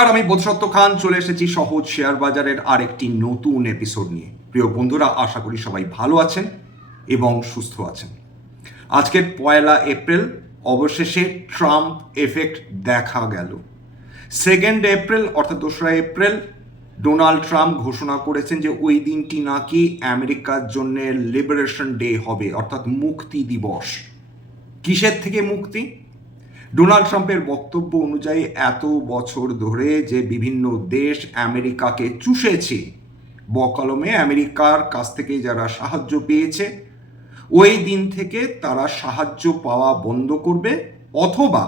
নমস্কার আমি বোধসত্ত্ব খান চলে এসেছি সহজ শেয়ার বাজারের আরেকটি নতুন এপিসোড নিয়ে। প্রিয় বন্ধুরা, আশা করি সবাই ভালো আছেন এবং সুস্থ আছেন। আজকের পয়লা এপ্রিল, অবশেষে ট্রাম্প এফেক্ট দেখা গেল। সেকেন্ড এপ্রিল, অর্থাৎ দোসরা এপ্রিল, ডোনাল্ড ট্রাম্প ঘোষণা করেছেন যে ওই দিনটি নাকি আমেরিকার জন্য লিবারেশন ডে হবে, অর্থাৎ মুক্তি দিবস। কিসের থেকে মুক্তি? ডোনাল্ড ট্রাম্পের বক্তব্য অনুযায়ী এত বছর ধরে যে বিভিন্ন দেশ আমেরিকাকে চুষেছে, বকলমে আমেরিকার কাছ থেকে যারা সাহায্য পেয়েছে, ওই দিন থেকে তারা সাহায্য পাওয়া বন্ধ করবে, অথবা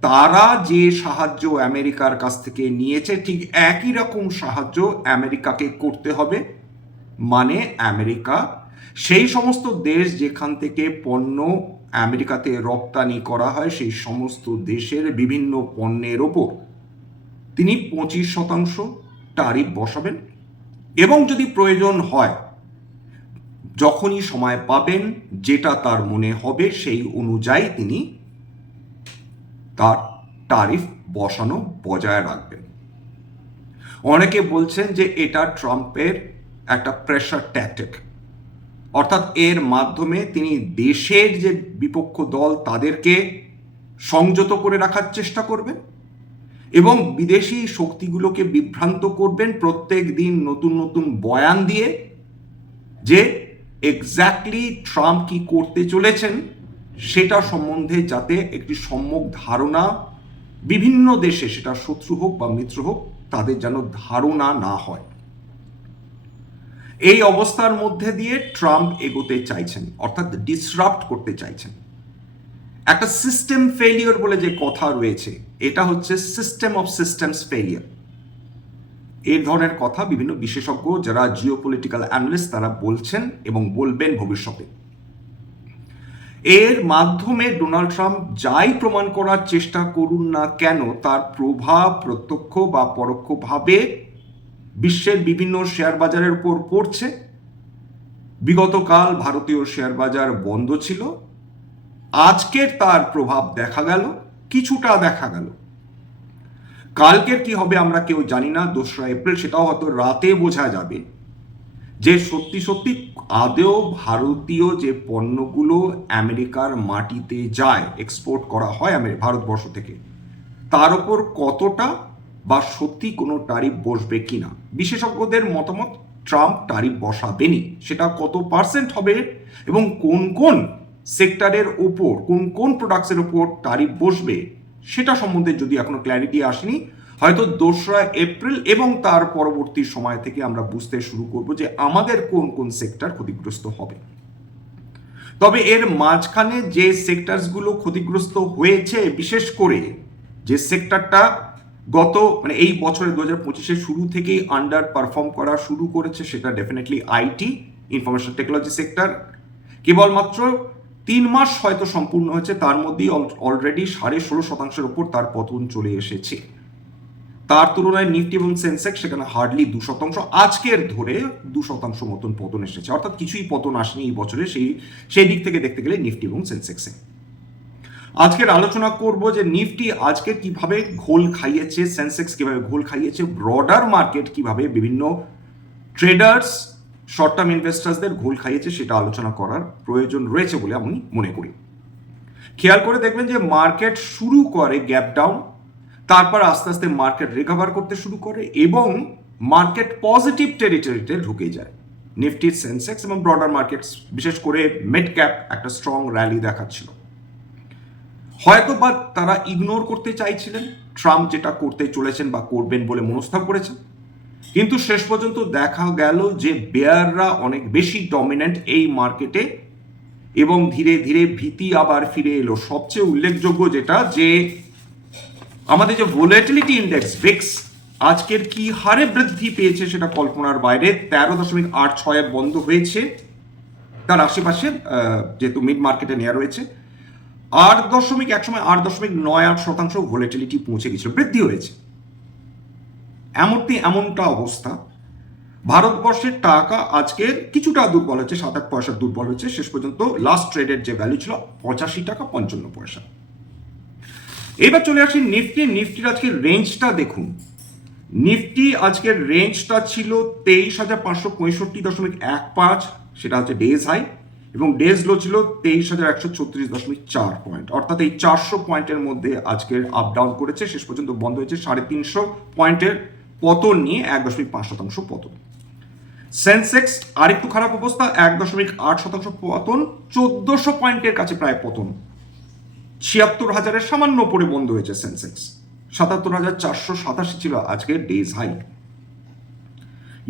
তারা যে সাহায্য আমেরিকার কাছ থেকে নিয়েছে, ঠিক একই রকম সাহায্য আমেরিকাকে করতে হবে। মানে আমেরিকা সেই সমস্ত দেশ যেখান থেকে পণ্য আমেরিকাতে রপ্তানি করা হয় সেই সমস্ত দেশের বিভিন্ন পণ্যের ওপর। তিনি পঁচিশ শতাংশ টারিফ বসাবেন এবং যদি প্রয়োজন হয়, যখনই সময় পাবেন, যেটা তার মনে হবে সেই অনুযায়ী তিনি তার টারিফ বসানো বজায় রাখবেন। অনেকে বলছেন যে এটা ট্রাম্পের একটা প্রেশার ট্যাকটিক অর্থাৎ এর মাধ্যমে তিনি দেশের যে বিপক্ষ দল তাদেরকে সংযত করে রাখার চেষ্টা করবেন এবং বিদেশি শক্তিগুলোকে বিভ্রান্ত করবেন প্রত্যেক দিন নতুন নতুন বয়ান দিয়ে যে এক্স্যাক্টলি ট্রাম্প কি করতে চলেছেন সেটা সম্বন্ধে যাতে একটি সম্যক ধারণা বিভিন্ন দেশে সেটা শত্রু হোক বা মিত্র হোক, তাদের যেন ধারণা না হয়। এই অবস্থার মধ্যে দিয়ে ট্রাম্প এগোতে চাইছেন, অর্থাৎ ডিসরাপ্ট করতে চাইছেন। একটা সিস্টেম ফেলিওর বলে যে কথা রয়েছে, এটা হচ্ছে সিস্টেম অফ সিস্টেমস ফেলিয়ার এই ধরনের কথা বিভিন্ন বিশেষজ্ঞ, যারা জিও পলিটিক্যাল অ্যানালিস্ট তারা বলছেন এবং বলবেন ভবিষ্যতে। এর মাধ্যমে ডোনাল্ড ট্রাম্প যাই প্রমাণ করার চেষ্টা করুন না কেন, তার প্রভাব প্রত্যক্ষ বা পরোক্ষভাবে বিশ্বের বিভিন্ন শেয়ার বাজারের উপর পড়ছে। বিগতকাল ভারতীয় শেয়ার বাজার বন্ধ ছিল। আজকের তার প্রভাব দেখা গেল, কিছুটা দেখা গেল। কালকের কি হবে আমরা কেউ জানি না, দোসরা এপ্রিল সেটাও হয়তো রাতে বোঝা যাবে। যে সত্যি সত্যি আদেও ভারতীয় যে পণ্যগুলো আমেরিকার মাটিতে যায় এক্সপোর্ট করা হয় ভারতবর্ষ থেকে, তার উপর কতটা বা সত্যি কোনো টারিফ বসবে কিনা বিশেষজ্ঞদের মতামত, ট্রাম্প টারিফ বসাবেনি সেটা কত পার্সেন্ট হবে এবং কোন কোন সেক্টরের ওপর, কোন কোন প্রোডাক্টসের ওপর টারিফ বসবে, সেটা সম্বন্ধে যদি এখনও ক্ল্যারিটি আসেনি, হয়তো দোসরা এপ্রিল এবং তার পরবর্তী সময় থেকে আমরা বুঝতে শুরু করব যে আমাদের কোন কোন সেক্টর ক্ষতিগ্রস্ত হবে। তবে এর মাঝখানে যে সেক্টরসগুলো ক্ষতিগ্রস্ত হয়েছে, বিশেষ করে যে সেক্টরটা গত মানে এই বছরের দু হাজার পঁচিশের শুরু থেকেই আন্ডার পারফর্ম করা শুরু করেছে সেটা definitely IT information technology sector কেবলমাত্র তিন মাস হয়তো সম্পূর্ণ হয়েছে, তার মধ্যেই অলরেডি সাড়ে ষোলো শতাংশের ওপর তার পতন চলে এসেছে। তার তুলনায় নিফটি এবং সেন্সেক্স সেখানে হার্ডলি দু শতাংশ, আজকের ধরে দু শতাংশ মতন পতন এসেছে। অর্থাৎ কিছুই পতন আসেনি এই বছরে, সেই সেই দিক থেকে দেখতে গেলে নিফটি এবং সেন্সেক্সে আজকের আলোচনা করব যে নিফটি আজকে কীভাবে ঘোল খাইয়েছে সেন্সেক্স কীভাবে ঘোল খাইয়েছে ব্রডার মার্কেট কীভাবে বিভিন্ন ট্রেডার্স শর্ট টার্ম ইনভেস্টার্সদের ঘোল খাইয়েছে সেটা আলোচনা করার প্রয়োজন রয়েছে বলে আমি মনে করি। খেয়াল করে দেখবেন যে মার্কেট শুরু করে গ্যাপ ডাউন তারপর আস্তে আস্তে মার্কেট রিকভার করতে শুরু করে এবং মার্কেট পজিটিভ টেরিটরিতে ঢুকে যায়। নিফটি সেন্সেক্স এবং ব্রডার মার্কেটস বিশেষ করে মিড ক্যাপ একটা স্ট্রং র্যালি দেখাচ্ছিল। হয়তো বা তারা ইগনোর করতে চাইছিলেন ট্রাম্প যেটা করতে চলেছেন বা করবেন বলে মনস্থাপ করেছেন। কিন্তু শেষ পর্যন্ত দেখা গেল যে বেয়াররা অনেক বেশি ডমিনেন্ট এই মার্কেটে এবং ধীরে ধীরে ভীতি আবার ফিরে এলো। সবচেয়ে উল্লেখযোগ্য যেটা যে আমাদের যে ভোলেটিলিটি ইন্ডেক্স ভিক্স আজকের কি হারে বৃদ্ধি পেয়েছে সেটা কল্পনার বাইরে। তেরো দশমিক আট ছয়ে বন্ধ হয়েছে। তার আশেপাশে যেহেতু মিড মার্কেটে নেওয়া রয়েছে। আট দশমিক এক সময় আট দশমিক নয় আট শতাংশ ভোলেটিলিটি পৌঁছে গেছিল, বৃদ্ধি হয়েছে। এমনটি এমনটা অবস্থা। ভারতবর্ষের টাকা আজকের কিছুটা দুর্বল হচ্ছে সাত আট পয়সা দুর্বল হচ্ছে শেষ পর্যন্ত লাস্ট ট্রেডের যে ভ্যালু ছিল পঁচাশি টাকা পঞ্চান্ন পয়সা। এবার চলে আসি নিফটি। নিফটির আজকের রেঞ্জটা দেখুন। নিফটি আজকের রেঞ্জটা ছিল তেইশ হাজার পাঁচশো পঁয়ষট্টি দশমিক এক পাঁচ, সেটা হচ্ছে ডেজ হাই এবং ডেজ লো ছিল তেইশ হাজার একশো ছত্রিশ দশমিক চার পয়েন্ট অর্থাৎ এই চারশো পয়েন্টের মধ্যে আজকের আপ ডাউন করেছে, শেষ পর্যন্ত বন্ধ হয়েছে সাড়ে তিনশো পয়েন্টের পতন নিয়ে এক দশমিক পাঁচ শতাংশ পতন। সেন্সেক্স আরেকটু খারাপ অবস্থা, এক দশমিক আট শতাংশ পতন, চোদ্দশো পয়েন্টের কাছে প্রায় পতন। ছিয়াত্তর হাজারের সামান্য পরে বন্ধ হয়েছে সেন্সেক্স সাতাত্তর হাজার চারশো সাতাশি ছিল আজকে day's high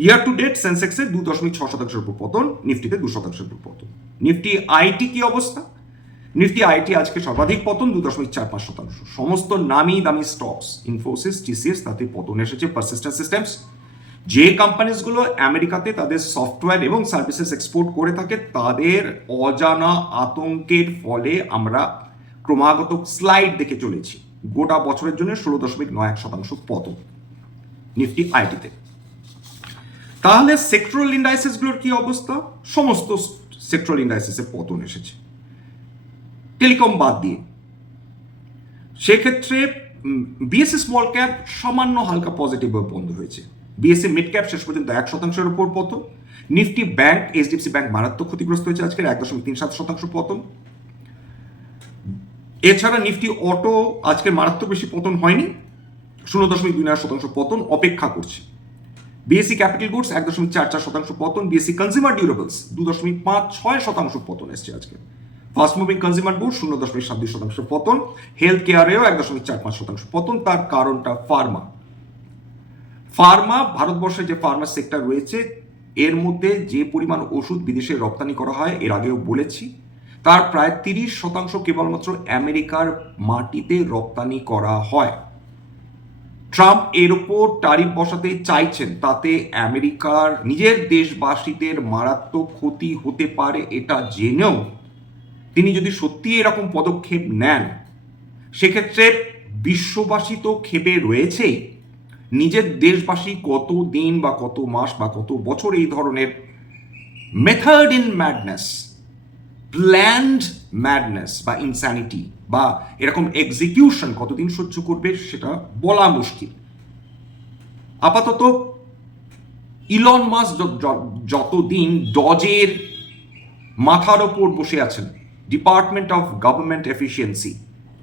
year to date সেন্সেক্সে দু দশমিক ছ শতাংশের উপর পতন নিফটিতে দু শতাংশের উপর পতন। নিফটি আইটি কি অবস্থা? নিফটি আইটি আজকে সর্বাধিক পতন দু দশমিক চার পাঁচ শতাংশ। সমস্ত নামি দামি স্টকস ইনফোসিস টিসিএস তাতে পতন এসেছে পারসিস্টেন্ট সিস্টেমস যে কোম্পানিজগুলো আমেরিকাতে তাদের সফটওয়্যার এবং সার্ভিসেস এক্সপোর্ট করে থাকে, তাদের অজানা আতঙ্কের ফলে আমরা ক্রমাগত স্লাইড দেখে চলেছি। গোটা বছরের জন্য ষোলো দশমিক নয় এক শতাংশ পতন। নিফটি আইটিতে তাহলে সেক্টরাল ইন্ডাইসেসগুলোর কি অবস্থা? সমস্ত সেক্টরাল ইন্ডাইসেসে পতন এসেছে। টেলিকম বাদ দিয়ে। সেক্ষেত্রে বিএসসি স্মল ক্যাপ সামান্য হালকা পজিটিভ বন্ধ হয়েছে। বিএসসি মিড ক্যাপ শেষ পর্যন্ত এক শতাংশের উপর পতন। নিফটি ব্যাংক এইচডিএফসি ব্যাংক মারাত্মক ক্ষতিগ্রস্ত হয়েছে আজকের, এক দশমিক তিন সাত শতাংশ পতন। এছাড়া নিফটি অটো আজকে মারাত্মক বেশি পতন হয়নি। শূন্য দশমিক দুই নয় শতাংশ পতন অপেক্ষা করছে। বিএসসি ক্যাপিটাল গুডস এক দশমিক চার চার শতাংশ পতন বিএসসি কনজিউমার ডিউরেবলস দু দশমিক পাঁচ ছয় শতাংশ পতন এসছে আজকে। ফাস্ট মুভিং কনজিউমার গুড শূন্য দশমিক সাত দুই শতাংশ পতন হেলথ কেয়ারেও এক দশমিক চার পাঁচ শতাংশ পতন, তার কারণটা ফার্মা ফার্মা ভারতবর্ষে যে ফার্মা সেক্টর রয়েছে, এর মধ্যে যে পরিমাণ ওষুধ বিদেশে রপ্তানি করা হয়, এর আগেও বলেছি, তার প্রায় তিরিশ শতাংশ কেবলমাত্র আমেরিকার মাটিতে রপ্তানি করা হয়। ট্রাম্প এর ওপর টারিফ বসাতে চাইছেন, তাতে আমেরিকার নিজের দেশবাসীদের মারাত্মক ক্ষতি হতে পারে এটা জেনেও তিনি যদি সত্যি এরকম পদক্ষেপ নেন, সেক্ষেত্রে বিশ্ববাসী তো ক্ষেপে রয়েছেই। নিজের দেশবাসী কত দিন বা কত মাস বা কত বছর এই ধরনের method in madness planned madness বা ইনস্যানিটি বা এরকম এক্সিকিউশন কতদিন সহ্য করবে সেটা বলা মুশকিল। আপাতত ইলন মাস যতদিন ডজের মাথার ওপর বসে আছেন ডিপার্টমেন্ট অফ গভর্নমেন্ট এফিসিয়েন্সি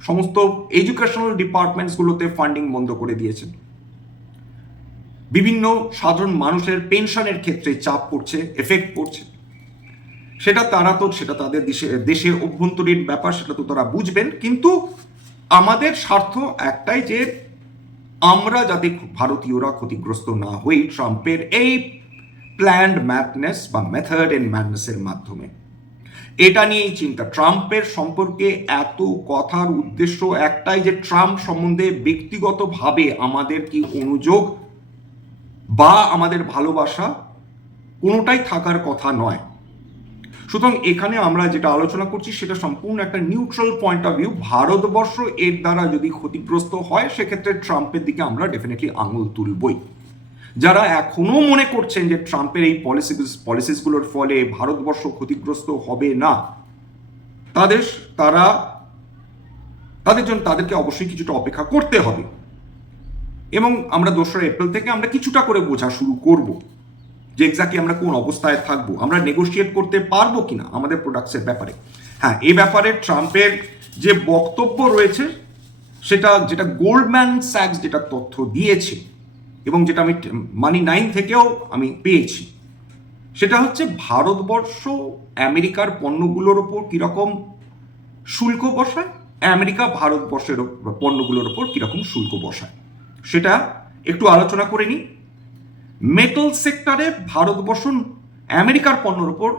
সমস্ত এডুকেশনাল ডিপার্টমেন্টসগুলোতে ফান্ডিং বন্ধ করে দিয়েছেন। বিভিন্ন সাধারণ মানুষের পেনশনের ক্ষেত্রে চাপ পড়ছে এফেক্ট পড়ছে। সেটা তারা তো, সেটা তাদের দেশে, দেশের অভ্যন্তরীণ ব্যাপার, সেটা তো তারা বুঝবেন। কিন্তু আমাদের স্বার্থ একটাই যে আমরা যাতে ভারতীয়রা ক্ষতিগ্রস্ত না হই ট্রাম্পের এই প্ল্যান্ড ম্যাডনেস বা মেথড এন্ড ম্যাডনেসের মাধ্যমে। এটা নিয়েই চিন্তা। ট্রাম্পের সম্পর্কে এত কথার উদ্দেশ্য একটাই যে ট্রাম্প সম্বন্ধে ব্যক্তিগতভাবে আমাদের কি অনুযোগ বা আমাদের ভালোবাসা কোনোটাই থাকার কথা নয়। সুতরাং এখানে আমরা যেটা আলোচনা করছি, সেটা সম্পূর্ণ একটা neutral point of view Bharatvarsha এর দ্বারা যদি ক্ষতিগ্রস্ত হয়, সেক্ষেত্রে ট্রাম্পের দিকে আমরা ডেফিনেটলি আঙুল তুলবই। যারা এখনও মনে করছেন যে ট্রাম্পের এই পলিসি পলিসিসগুলোর ফলে ভারতবর্ষ ক্ষতিগ্রস্ত হবে না, তাদের, তারা, তাদের জন্য তাদেরকে অবশ্যই কিছুটা অপেক্ষা করতে হবে। এবং আমরা দোসরা এপ্রিল থেকে আমরা কিছুটা করে বোঝা শুরু করব। যে এক্স্যাক্টলি আমরা কোন অবস্থায় থাকব, আমরা নেগোশিয়েট করতে পারব কিনা আমাদের প্রোডাক্টসের ব্যাপারে। হ্যাঁ এই ব্যাপারে ট্রাম্পের যে বক্তব্য রয়েছে, সেটা যেটা গোল্ডম্যান স্যাক্স যেটা তথ্য দিয়েছে, এবং যেটা আমি মানি নাইন থেকেও আমি পেয়েছি, সেটা হচ্ছে ভারতবর্ষ আমেরিকার পণ্যগুলোর ওপর কীরকম শুল্ক বসায়, আমেরিকা ভারতবর্ষের পণ্যগুলোর ওপর কীরকম শুল্ক বসায়, সেটা একটু আলোচনা করে নিই। মেটাল সেক্টরে ভারতবর্ষ আমেরিকার পণ্যের উপর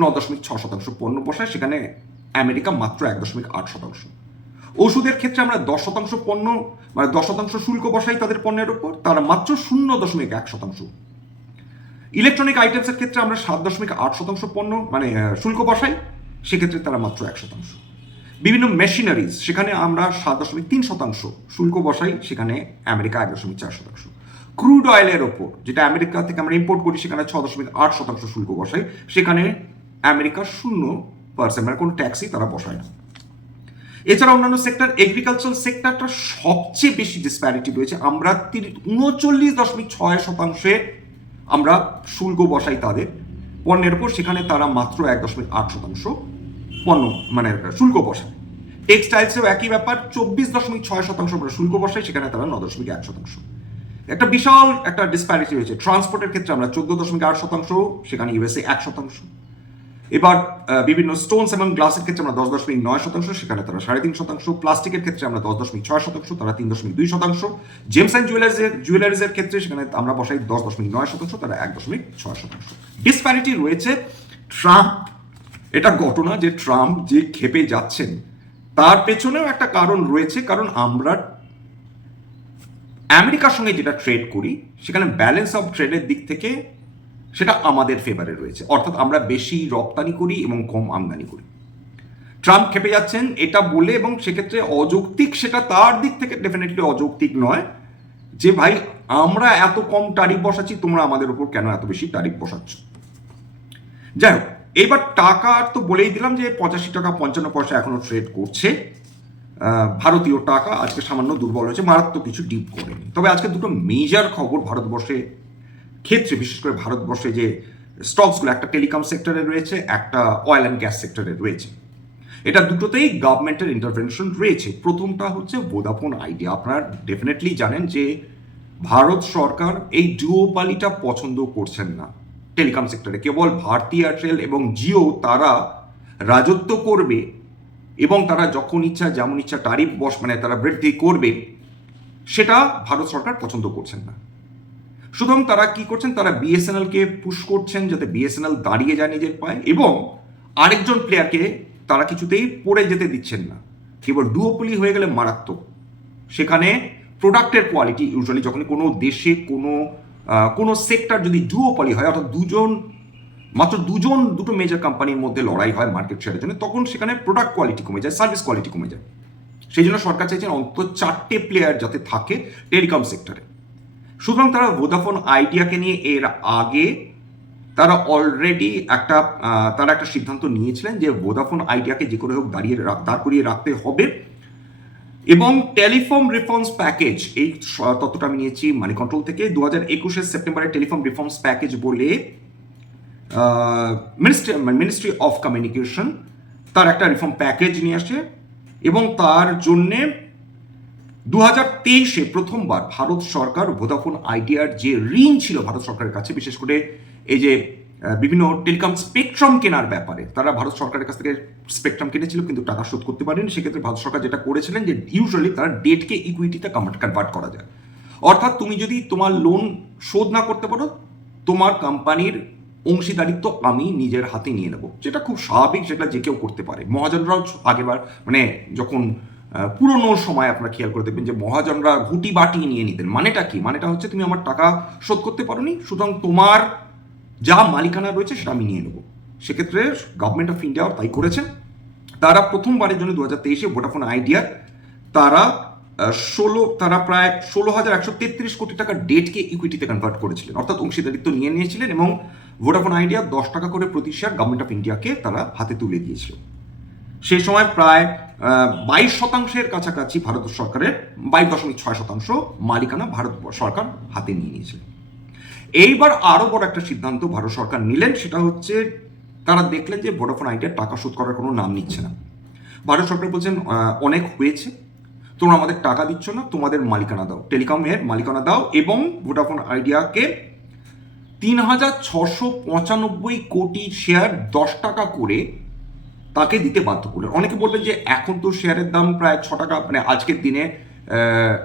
ন দশমিক ছ শতাংশ পণ্য বসায় সেখানে আমেরিকা মাত্র এক দশমিক আট শতাংশ। ওষুধের ক্ষেত্রে আমরা দশ শতাংশ পণ্য মানে দশ শতাংশ শুল্ক বসাই তাদের পণ্যের উপর, তারা মাত্র শূন্য দশমিক এক শতাংশ। ইলেকট্রনিক আইটেমসের ক্ষেত্রে আমরা সাত দশমিক আট শতাংশ পণ্য মানে শুল্ক বসাই, সেক্ষেত্রে তারা মাত্র এক শতাংশ। বিভিন্ন মেশিনারিজ, সেখানে আমরা সাত দশমিক তিন শতাংশ শুল্ক বসাই, সেখানে আমেরিকা এক দশমিক চার শতাংশ। ক্রুড অয়েলের ওপর, যেটা আমেরিকা থেকে আমরা ইম্পোর্ট করি, সেখানে ছ দশমিক আট শতাংশ শুল্ক বসাই, সেখানে আমেরিকা শূন্য পার্সেন্ট মানে কোনো ট্যাক্সই তারা বসায় না। এছাড়া অন্যান্য সেক্টর এগ্রিকালচারাল সেক্টরটা সবচেয়ে বেশি ডিসপ্যারিটি রয়েছে। আমরা উনচল্লিশ দশমিক ছয় শতাংশে আমরা শুল্ক বসাই তাদের। পণ্যের ওপর, সেখানে তারা মাত্র এক দশমিক আট শতাংশ পণ্য মানে শুল্ক বসায়। টেক্সটাইলসেও একই ব্যাপার, চব্বিশ দশমিক ছয় শতাংশ শুল্ক বসাই, সেখানে তারা ন দশমিক এক শতাংশ। একটা বিশাল একটা ডিসপ্যারিটি রয়েছে। ট্রান্সপোর্টের ক্ষেত্রে আমরা চোদ্দ দশমিক আট শতাংশ, সেখানে ইউএসএ এক শতাংশ। এবার বিভিন্ন স্টোনস এবং গ্লাসের ক্ষেত্রে আমরা দশ দশমিক নয় শতাংশ, সেখানে তারা সাড়ে তিন শতাংশ। প্লাস্টিকের ক্ষেত্রে আমরা দশ দশমিক ছয় শতাংশ, তারা তিন দশমিক দুই শতাংশ। জেমস অ্যান্ড জুয়েলার্সের জুয়েলারিজের ক্ষেত্রে সেখানে আমরা বসাই দশ দশমিক নয় শতাংশ, তারা এক দশমিক ছয় শতাংশ। ডিসপ্যারিটি রয়েছে ট্রাম্প এটা ঘটনা যে ট্রাম্প যে খেপে যাচ্ছেন, তার পেছনেও একটা কারণ রয়েছে, কারণ আমরা আমেরিকার সঙ্গে যেটা ট্রেড করি, সেখানে ব্যালেন্স অফ ট্রেডের দিক থেকে সেটা আমাদের ফেভারে রয়েছে। অর্থাৎ আমরা বেশি রপ্তানি করি এবং কম আমদানি করি। ট্রাম্প খেপে যাচ্ছেন এটা বলে এবং সেক্ষেত্রে অযৌক্তিক সেটা তার দিক থেকে ডেফিনেটলি অযৌক্তিক নয় যে, ভাই, আমরা এত কম তারিফ বসাচ্ছি, তোমরা আমাদের উপর কেন এত বেশি তারিফ বসাচ্ছ? যাই হোক, এবার টাকা তো বলেই দিলাম যে, পঁচাশি টাকা, পঞ্চান্ন পয়সা এখনও ট্রেড করছে। ভারতীয় টাকা আজকে সামান্য দুর্বল হয়েছে, মারাত্মক কিছু ডিপ করেনি তবে আজকে দুটো মেজর খবর ভারতবর্ষে, ক্ষেত্রে, বিশেষ করে ভারতবর্ষে যে স্টকসগুলো একটা টেলিকম সেক্টরে রয়েছে, একটা অয়েল অ্যান্ড গ্যাস সেক্টরে রয়েছে। এটা দুটোতেই গভর্নমেন্টের ইন্টারভেনশন রয়েছে। প্রথমটা হচ্ছে ভোদাফোন আইডিয়া আপনারা ডেফিনেটলি জানেন যে ভারত সরকার এই ডুওপালিটা পছন্দ করছেন না টেলিকম সেক্টরে কেবল ভারতী এয়ারটেল এবং জিও তারা রাজত্ব করবে এবং তারা যখন ইচ্ছা, যেমন ইচ্ছা তারিফ বস মানে তারা বৃদ্ধি করবে, সেটা ভারত সরকার পছন্দ করছেন না। সুতরাং তারা কি করছেন? তারা বিএসএনএল কে পুশ করছেন যাতে বিএসএনএল দাঁড়িয়ে যায় নিজের পায়ে এবং আরেকজন প্লেয়ারকে তারা কিছুতেই পড়ে যেতে দিচ্ছেন না। কেবল ডুওপলি হয়ে গেলে মারাত্মক। সেখানে প্রোডাক্টের কোয়ালিটি ইউজুয়ালি যখন কোনো দেশে কোনো কোনো সেক্টর যদি ডুওপলি হয়, অর্থাৎ দুজন মাত্র দুজন, দুটো মেজর কোম্পানির মধ্যে লড়াই হয় মার্কেট শেয়ারের জন্য, তখন সেখানে প্রোডাক্ট কোয়ালিটি কমে যায় সার্ভিস কোয়ালিটি কমে যায়। সেই জন্য সরকার চাইছেন অন্তত চারটে প্লেয়ার যাতে থাকে টেলিকম সেক্টরে সুতরাং তারা ভোদাফোন আইডিয়াকে নিয়ে এর আগে তারা অলরেডি একটা তারা একটা সিদ্ধান্ত নিয়েছিলেন যে ভোদাফোন আইডিয়াকে যে করে হোক দাঁড়িয়ে দাঁড় করিয়ে রাখতে হবে। এবং টেলিফোন রিফর্মস প্যাকেজ, এই তথ্যটা আমি নিয়েছি মানি কন্ট্রোল থেকে। দু হাজার একুশের সেপ্টেম্বরে টেলিফোন রিফর্মস প্যাকেজ বলে মিনিস্ট্রি মিনিস্ট্রি অফ কমিউনিকেশন তার একটা রিফর্ম প্যাকেজ নিয়ে আসে এবং তার জন্যে দু হাজার তেইশে প্রথমবার ভারত সরকার ভোদাফোন আইডিয়ার যে ঋণ ছিল ভারত সরকারের কাছে, বিশেষ করে এই যে বিভিন্ন টেলিকম স্পেকট্রাম কেনার ব্যাপারে, তারা ভারত সরকারের কাছ থেকে স্পেকট্রাম কিনেছিল কিন্তু টাকা শোধ করতে পারেনি। সেক্ষেত্রে ভারত সরকার যেটা করেছিলেন যে ইউজুয়ালি তারা ডেটকে ইকুইটিতে কনভার্ট করা যায়। অর্থাৎ তুমি যদি তোমার লোন শোধ না করতে পারো, তোমার কোম্পানির অংশীদারিত্ব আমি নিজের হাতে নিয়ে নেব। যেটা খুব স্বাভাবিক, যেটা যে কেউ করতে পারে। মহাজনরাও আগেবার মানে যখন পুরনো সময় আপনারা খেয়াল করে দেখবেন যে মহাজনরা ঘুটি বাটি নিয়ে নিতেন। মানেটা কি? মানেটা হচ্ছে তুমি আমার টাকা শোধ করতে পারো নি সুতরাং তোমার যা মালিকানা রয়েছে সেটা আমি নিয়ে নেব। সেক্ষেত্রে গভর্নমেন্ট অফ ইন্ডিয়াও তাই করেছে তারা প্রথমবারের জন্য দু হাজার তেইশে ভোডাফোন আইডিয়া তারা ষোলো, তারা প্রায় ষোলো হাজার একশো তেত্রিশ কোটি টাকার ডেটকে ইকুইটিতে কনভার্ট করেছিলেন। অর্থাৎ অংশীদারিত্ব নিয়ে নিয়েছিলেন এবং ভোডাফোন আইডিয়া দশ টাকা করে প্রতি শেয়ার গভর্নমেন্ট অফ ইন্ডিয়াকে তারা হাতে তুলে দিয়েছিল সেই সময় প্রায় বাইশ শতাংশের কাছাকাছি ভারত সরকারের বাইশ দশমিক ছয় শতাংশ মালিকানা ভারত সরকার হাতে নিয়ে নিয়েছিল এইবার আরও বড় একটা সিদ্ধান্ত ভারত সরকার নিলেন, সেটা হচ্ছে তারা দেখলেন যে ভোডাফোন আইডিয়ার টাকা শোধ করার কোনো নাম নিচ্ছে না। ভারত সরকার বলছেন অনেক হয়েছে, তোমরা আমাদের টাকা দিচ্ছ না, তোমাদের মালিকানা দাও, টেলিকমের মালিকানা দাও এবং ভোডাফোন আইডিয়াকে তিন হাজার ছশো পঁচানব্বই কোটি শেয়ার দশ টাকা করে তাকে দিতে বাধ্য করলেন। অনেকে বলবেন যে এখন তো শেয়ারের দাম প্রায় ছ টাকা মানে আজকের দিনে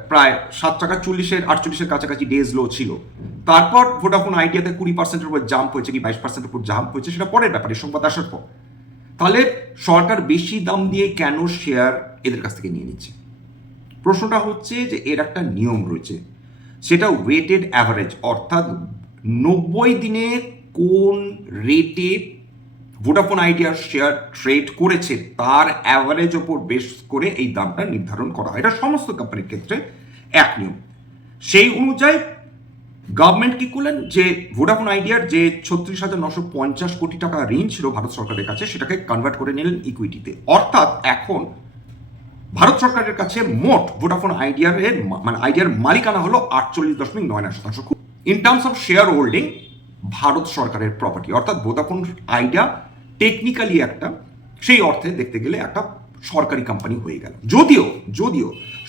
প্রায় সাত টাকা চল্লিশের, আটচল্লিশের কাছাকাছি ডেজ লো ছিল। তারপর ভোডাফোন আইডিয়াতে কুড়ি পার্সেন্টের উপর জাম্প হয়েছে কি বাইশ পার্সেন্টের উপর জাম্প হয়েছে সেটা পরের ব্যাপারে, সংবাদ আসার পর। তাহলে সরকার বেশি দাম দিয়ে কেন শেয়ার এদের কাছ থেকে নিয়ে নিচ্ছে? প্রশ্নটা হচ্ছে যে এর একটা নিয়ম রয়েছে সেটা ওয়েটেড অ্যাভারেজ অর্থাৎ নব্বই দিনে কোন রেটে ভোডাফোন আইডিয়ার শেয়ার ট্রেড করেছে, তার অ্যাভারেজ ওপর বেস করে এই দামটা নির্ধারণ করা হয়। এটা সমস্ত কোম্পানির ক্ষেত্রে এক নিয়ম। সেই অনুযায়ী গভর্নমেন্ট কি করলেন? যে ভোডাফোন আইডিয়ার যে ছত্রিশ হাজার নশো পঞ্চাশ কোটি টাকা ঋণ ছিল ভারত সরকারের কাছে, সেটাকে কনভার্ট করে নিলেন ইকুইটিতে অর্থাৎ এখন ভারত সরকারের কাছে মোট ভোডাফোন আইডিয়ার মানে আইডিয়ার মালিকানা হলো আটচল্লিশ দশমিক নয় শতাংশ। In terms of share holding Bharat সরকারের প্রপার্টি অর্থাৎ ভোডাফোন আইডিয়া টেকনিক্যালি একটা, সেই অর্থে দেখতে গেলে একটা সরকারি কোম্পানি হয়ে গেল। যদিও যদিও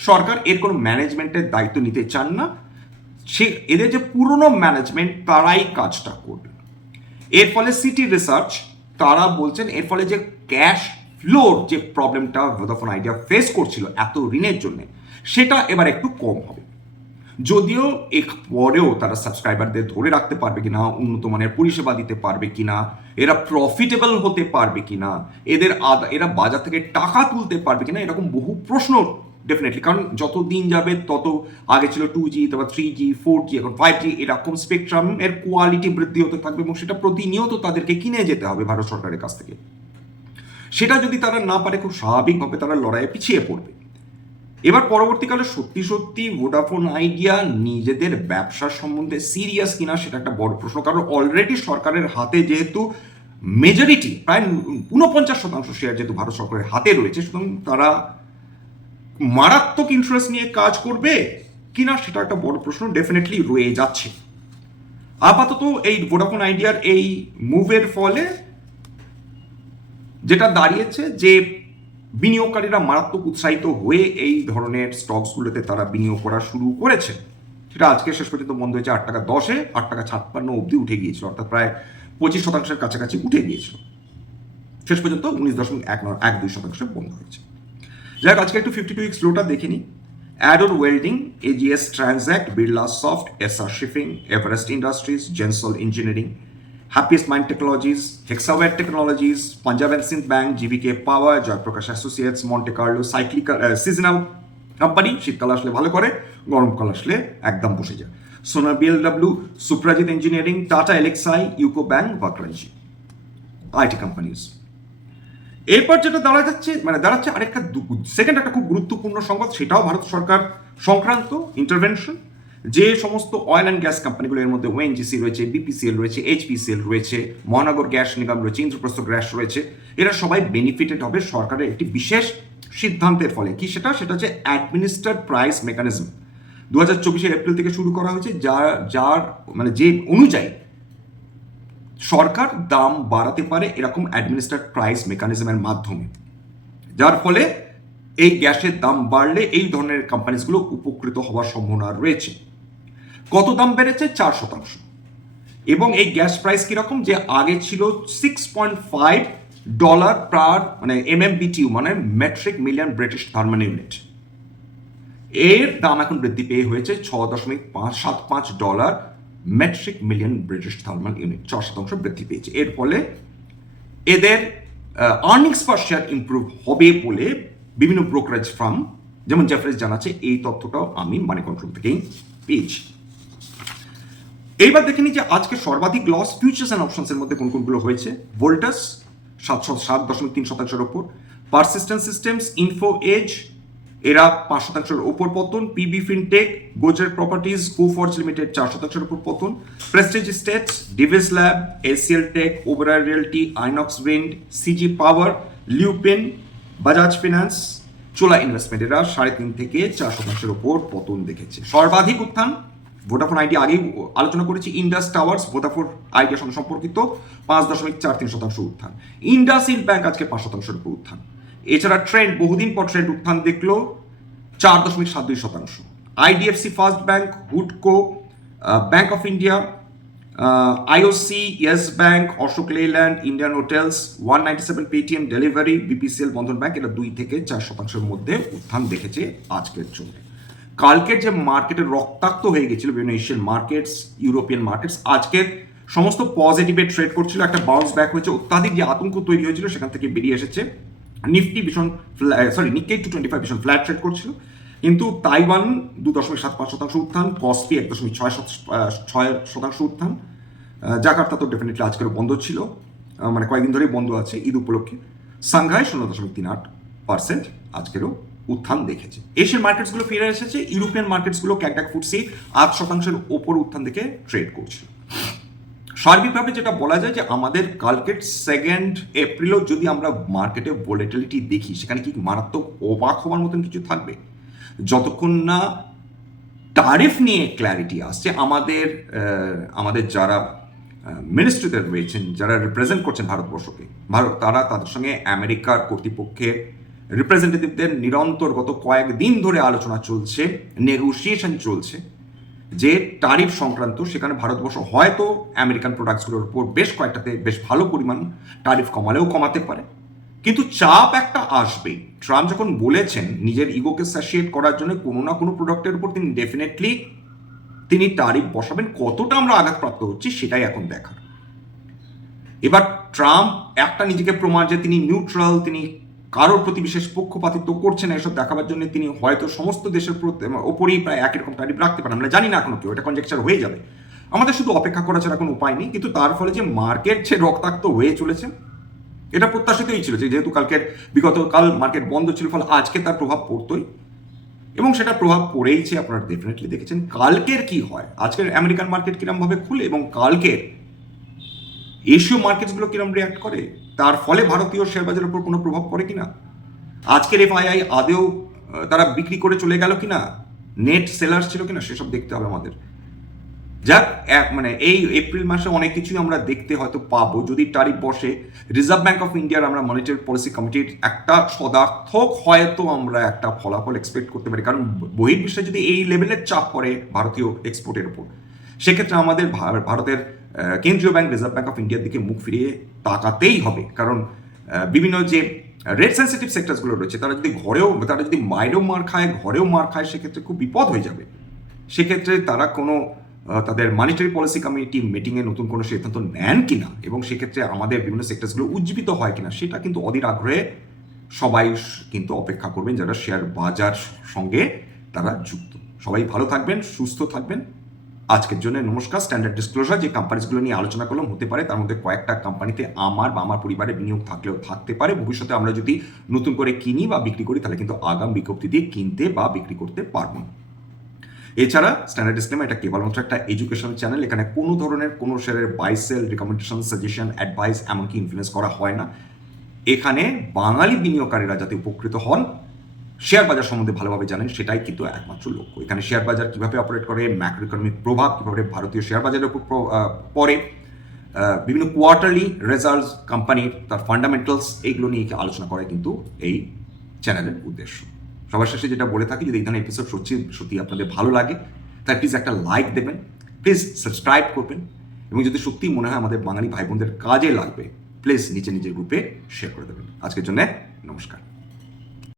সরকার এর কোনো ম্যানেজমেন্টের দায়িত্ব নিতে চান না, সে এদের যে পুরনো ম্যানেজমেন্ট তারাই কাজটা করবে। এর ফলে সিটি রিসার্চ তারা বলছেন এর ফলে যে ক্যাশ ফ্লোর যে প্রবলেমটা ভোদাফোন আইডিয়া ফেস করছিল এত ঋণের জন্য, সেটা এবার একটু কম হবে। যদিও এক পরেও তারা সাবস্ক্রাইবারদের ধরে রাখতে পারবে কিনা, উন্নত মানের পরিষেবা দিতে পারবে কিনা, এরা প্রফিটেবল হতে পারবে কিনা, এদের আদা, এরা বাজার থেকে টাকা তুলতে পারবে কিনা, এরকম বহু প্রশ্ন ডেফিনেটলি কারণ যত দিন যাবে, তত আগে ছিল টু জি তারপর থ্রি জি ফোর জি এখন ফাইভ জি এরকম স্পেকট্রাম এর কোয়ালিটি বৃদ্ধি হতে থাকবে এবং সেটা প্রতিনিয়ত তাদেরকে কিনে যেতে হবে ভারত সরকারের কাছ থেকে। সেটা যদি তারা না পারে, খুব স্বাভাবিকভাবে তারা লড়াইয়ে পিছিয়ে পড়বে। এবার পরবর্তীকালে সত্যি সত্যি ভোডাফোন আইডিয়া নিজেদের ব্যবসার সম্বন্ধে সিরিয়াস কিনা সেটা একটা বড় প্রশ্ন। কারণ অলরেডি সরকারের হাতে যেহেতু মেজরিটি প্রায় ঊনপঞ্চাশ শতাংশ শেয়ার যেহেতু ভারত সরকারের হাতে রয়েছে, সুতরাং তারা মারাত্মক ইন্টারেস্ট নিয়ে কাজ করবে কিনা সেটা একটা বড় প্রশ্ন ডেফিনেটলি রয়ে যাচ্ছে। আপাতত এই ভোডাফোন আইডিয়ার এই মুভের ফলে যেটা দাঁড়িয়েছে যে বিনিয়োগকারীরা মারাত্মক উৎসাহিত হয়ে এই ধরনের স্টকসগুলোতে তারা বিনিয়োগ করা শুরু করেছে। সেটা আজকে শেষ পর্যন্ত বন্ধ হয়েছে, আট টাকা দশে আট টাকা ছাপ্পান্ন অবধি উঠে গিয়েছিল, অর্থাৎ প্রায় পঁচিশ শতাংশের কাছাকাছি উঠে গিয়েছিল। শেষ পর্যন্ত উনিশ দশমিক এক নয় এক দুই শতাংশে বন্ধ হয়েছে। যাই আজকে একটু ফিফটি টু উইক্স লোটা দেখে নিই। Ador welding AGS transact Birla soft SR shipping Everest industries Gensol engineering happiest mind technologies Hexaware technologies Punjab and Sind bank GVK power Jaiprakash associates Monte Carlo cyclical seasonal company শীতকাল আসলে ভালো করে গরমকাল আসলে একদম বসে যায়। Sona BLW Suprajit engineering Tata Elxsi UCO bank বাকরাঞ্জি IT companies এরপর যেটা দাঁড়া যাচ্ছে মানে দাঁড়াচ্ছে আরেকটা সেকেন্ড একটা খুব গুরুত্বপূর্ণ সংবাদ, সেটাও ভারত সরকার সংক্রান্ত ইন্টারভেনশন যে সমস্ত অয়েল অ্যান্ড গ্যাস কোম্পানিগুলো এর মধ্যে ওএনজিসি রয়েছে বিপিসিএল রয়েছে এইচপিসিএল রয়েছে, মহানগর গ্যাস নিগম রয়েছে, ইন্দ্রপ্রস্থ গ্যাস রয়েছে, এরা সবাই বেনিফিটেড হবে সরকারের একটি বিশেষ সিদ্ধান্তের ফলে। কি সেটা? সেটা হচ্ছে অ্যাডমিনিস্টার্ড প্রাইস মেকানিজম দু হাজার চব্বিশের এপ্রিল থেকে শুরু করা হয়েছে যার যার মানে যে অনুযায়ী সরকার দাম বাড়াতে পারে এরকম অ্যাডমিনিস্ট্রেট প্রাইস মেকানিজমের মাধ্যমে। যার ফলে এই গ্যাসের দাম বাড়লে এই ধরনের কোম্পানিজগুলো উপকৃত হওয়ার সম্ভাবনা রয়েছে। কত দাম বেড়েছে? চার শতাংশ। এবং এই গ্যাস প্রাইস কীরকম? যে আগে ছিল six point five dollar per মানে এম এম বিটিউ মানে metric million British thermal unit এর দাম এখন বৃদ্ধি পেয়ে হয়েছে ছ দশমিক পাঁচ সাত পাঁচ dollar metric million British thermal unit ছ শতাংশ বৃদ্ধি পেয়েছে। এর ফলে এদের আর্নিংস পার শেয়ার ইম্প্রুভ হবে বলে বিভিন্ন ব্রোকারেজ ফার্ম যেমন জেফ্রেজ জানাচ্ছে, এই তথ্যটাও আমি মানি কন্ট্রোল থেকেই পেয়েছি। এইবার দেখে নিই যে আজকে সর্বাধিক লস ফিউচার্স অ্যান্ড অপশনসের মধ্যে কোন কোনগুলো হয়েছে। ভোল্টাস সাতশো সাত দশমিক তিন শতাংশের ওপর। পারসিস্টেন্ট সিস্টেমস ইনফো এজ এরা পাঁচ শতাংশের ওপর পতন। PB fintech Godrej properties Coforge limited চার শতাংশের উপর পতন। Prestige estates Divi's lab HCL tech Oberoi realty Inox wind CG power Lupin Bajaj finance Chola investment এরা সাড়ে তিন থেকে চার শতাংশের ওপর পতন দেখেছে। সর্বাধিক উত্থান ভোডাফোন আইডি আগেই আলোচনা করেছি ইন্ডাস টাওয়ার্স ভোডাফোন আইডিয়ার সঙ্গে সম্পর্কিত, পাঁচ দশমিক চার তিন শতাংশ উত্থান। ইন্ডাস ইন্ড ব্যাংক আজকে পাঁচ শতাংশের উপর উত্থান। এছাড়া ট্রেন্ড বহুদিন পর ট্রেন্ড উত্থান দেখল, চার দশমিক সাত দুই শতাংশ। IDFC first bank হুডকো bank of India IOC Yes bank Ashok Leyland Indian hotels one ninety seven Paytm Delhivery BPCL Bandhan bank এটা দুই থেকে চার শতাংশের মধ্যে উত্থান দেখেছে আজকের জন্য। কালকের যে মার্কেটে রক্তাক্ত হয়ে গেছিল বিভিন্ন এশিয়ান মার্কেটস ইউরোপিয়ান মার্কেটস আজকের সমস্ত পজিটিভে ট্রেড করছিল, একটা বাউন্স ব্যাক হয়েছে, অত্যাধিক যে আতঙ্ক তৈরি হয়েছিল সেখান থেকে বেরিয়ে এসেছে। নিফটি ভীষণ sorry Nikkei two twenty five ভীষণ ফ্ল্যাট ট্রেড করছিল। কিন্তু তাইওয়ান দু দশমিক সাত পাঁচ শতাংশ উত্থান কস্পি এক দশমিক ছয় ছয় শতাংশ উত্থান। জাকার্তা তো ডেফিনেটলি আজকের বন্ধ ছিল মানে কয়েকদিন ধরেই বন্ধ আছে ঈদ উপলক্ষে। সাংঘাই শূন্য দশমিক তিন আট পার্সেন্ট আজকেরও। উত্থান দেখেছে। এশিয়ান মার্কেটসগুলো ফিরে এসেছে, ইউরোপিয়ান মার্কেটসগুলো ক্যাকডাক ফুটসি আট শতাংশের ওপর উত্থান দেখে ট্রেড করছে সার্বিকভাবে যেটা বলা যায় যে আমাদের কালকের সেকেন্ড এপ্রিলও যদি আমরা মার্কেটে ভোলেটিলিটি দেখি, সেখানে কি মারাত্মক অবাক হওয়ার মতন কিছু থাকবে? যতক্ষণ না টারিফ নিয়ে ক্ল্যারিটি আসছে, আমাদের আমাদের যারা মিনিস্ট্রিতে রয়েছেন, যারা রিপ্রেজেন্ট করছেন ভারতবর্ষকে, ভারত, তারা তাদের সঙ্গে আমেরিকার কর্তৃপক্ষের রিপ্রেজেন্টেটিভদের নিরন্তর গত কয়েকদিন ধরে আলোচনা চলছে নেগোসিয়েশন চলছে, যে টারিফ সংক্রান্ত সেখানে ভারতবর্ষ হয়তো আমেরিকান প্রোডাক্টসগুলোর উপর বেশ কয়েকটাতে বেশ ভালো পরিমাণ টারিফ কমালেও কমাতে পারে। কিন্তু চাপ একটা আসবেই। ট্রাম্প যখন বলেছেন নিজের ইগোকে স্যাসিয়েট করার জন্য কোনো না কোনো প্রোডাক্টের উপর তিনি ডেফিনেটলি তিনি টারিফ বসাবেন, কতটা আমরা আঘাতপ্রাপ্ত হচ্ছি সেটাই এখন দেখার। এবার ট্রাম্প একটা নিজেকে প্রমাণ যে তিনি নিউট্রাল তিনি কারোর প্রতি বিশেষ পক্ষপাতিত্ব করছেন না, এসব দেখাবার জন্য তিনি হয়তো সমস্ত দেশের ওপরেই প্রায় একই রকম টারিফ রাখতে পারেন। আমরা জানি না এখনও কেউ, এটা কনজেকচার হয়ে যাবে। আমাদের শুধু অপেক্ষা করা ছাড়া কোনো উপায় নেই, কিন্তু তার ফলে যে মার্কেট যে রক্তাক্ত হয়ে চলেছে, এটা প্রত্যাশিতই ছিল যে যেহেতু কালকের বিগত কাল মার্কেট বন্ধ ছিল, ফলে আজকে তার প্রভাব পড়তোই। এবং সেটা প্রভাব পড়েইছে, আপনারা ডেফিনেটলি দেখেছেন। কালকের কি হয়? আজকের আমেরিকান মার্কেট কিরম ভাবে খুলে এবং কালকের এশীয় মার্কেটসগুলো কিরম রিয়াক্ট করে? তার ফলে ভারতীয় শেয়ার বাজারের উপর কোনো প্রভাব পড়ে কিনা? আজকের এফআইআই আদেও তারা বিক্রি করে চলে গেল কিনা? নেট সেলার্স ছিল কিনা? সেসব দেখতে হবে আমাদের। যাক, এক মানে এই এপ্রিল মাসে অনেক কিছুই আমরা দেখতে হয়তো পাবো। যদি টারিফ বসে রিজার্ভ ব্যাঙ্ক অফ ইন্ডিয়ার আমরা মনিটারি পলিসি কমিটির একটা সদার্থক হয়তো আমরা একটা ফলাফল এক্সপেক্ট করতে পারি। কারণ বহির্বিশ্বে যদি এই লেভেলের চাপ পড়ে ভারতীয় এক্সপোর্টের উপর, সেক্ষেত্রে আমাদের ভারতের কেন্দ্রীয় ব্যাংক রিজার্ভ ব্যাংক অফ ইন্ডিয়ার দিকে মুখ ফিরিয়ে তাকাতেই হবে। কারণ বিভিন্ন যে রেট সেন্সিটিভ সেক্টরসগুলো রয়েছে, তারা যদি ঘরেও, তারা যদি বাইরেও মার খায়, ঘরেও মার খায়, সেক্ষেত্রে খুব বিপদ হয়ে যাবে। সেক্ষেত্রে তারা কোনো তাদের মানিটারি পলিসি কমিটি মিটিংয়ে নতুন কোনো সিদ্ধান্ত নেন কিনা এবং সেক্ষেত্রে আমাদের বিভিন্ন সেক্টরসগুলো উজ্জীবিত হয় কিনা, সেটা কিন্তু অধীর আগ্রহে সবাই কিন্তু অপেক্ষা করবেন, যারা শেয়ার বাজার সঙ্গে তারা যুক্ত। সবাই ভালো থাকবেন, সুস্থ থাকবেন। আজকের জন্য নমস্কার। স্ট্যান্ডার্ড ডিসক্লোজার যে কোম্পানিগুলো নিয়ে আলোচনা করলাম, হতে পারে তার মধ্যে কয়েকটা কোম্পানিতে আমার বা আমার পরিবারের বিনিয়োগ থাকলেও থাকতে পারে। ভবিষ্যতে আমরা যদি নতুন করে কিনি বা বিক্রি করি, তাহলে কিন্তু আগাম বিজ্ঞপ্তি দিয়ে কিনতে বা বিক্রি করতে পারব। না এছাড়া স্ট্যান্ডার্ড ডিসক্লেমার এটা কেবলমাত্র একটা এডুকেশন চ্যানেল এখানে কোনো ধরনের কোনো শেয়ারের buy sell recommendation suggestion advice এমনকি ইনফ্লুয়েন্স করা হয় না। এখানে বাঙালি বিনিয়োগকারীরা যাতে উপকৃত হন শেয়ার বাজার সম্বন্ধে ভালোভাবে জানেন, সেটাই কিন্তু একমাত্র লক্ষ্য। এখানে শেয়ার বাজার কীভাবে অপারেট করে ম্যাক্রো ইকোনমিক প্রভাব কীভাবে ভারতীয় শেয়ার বাজারের উপর প্র- বিভিন্ন কোয়ার্টারলি রেজাল্টস কোম্পানির তার ফান্ডামেন্টালস এইগুলো নিয়ে আলোচনা করাই কিন্তু এই চ্যানেলের উদ্দেশ্য। সবার শেষে যেটা বলে থাকি, যদি ধরনের এপিসোড সত্যি সত্যি আপনাদের ভালো লাগে তাই প্লিজ একটা লাইক দেবেন প্লিজ সাবস্ক্রাইব করবেন, এবং যদি সত্যি মনে হয় আমাদের বাঙালি ভাই বোনদের কাজে লাগবে প্লিজ নিচে নিজের গ্রুপে শেয়ার করে দেবেন। আজকের জন্য নমস্কার।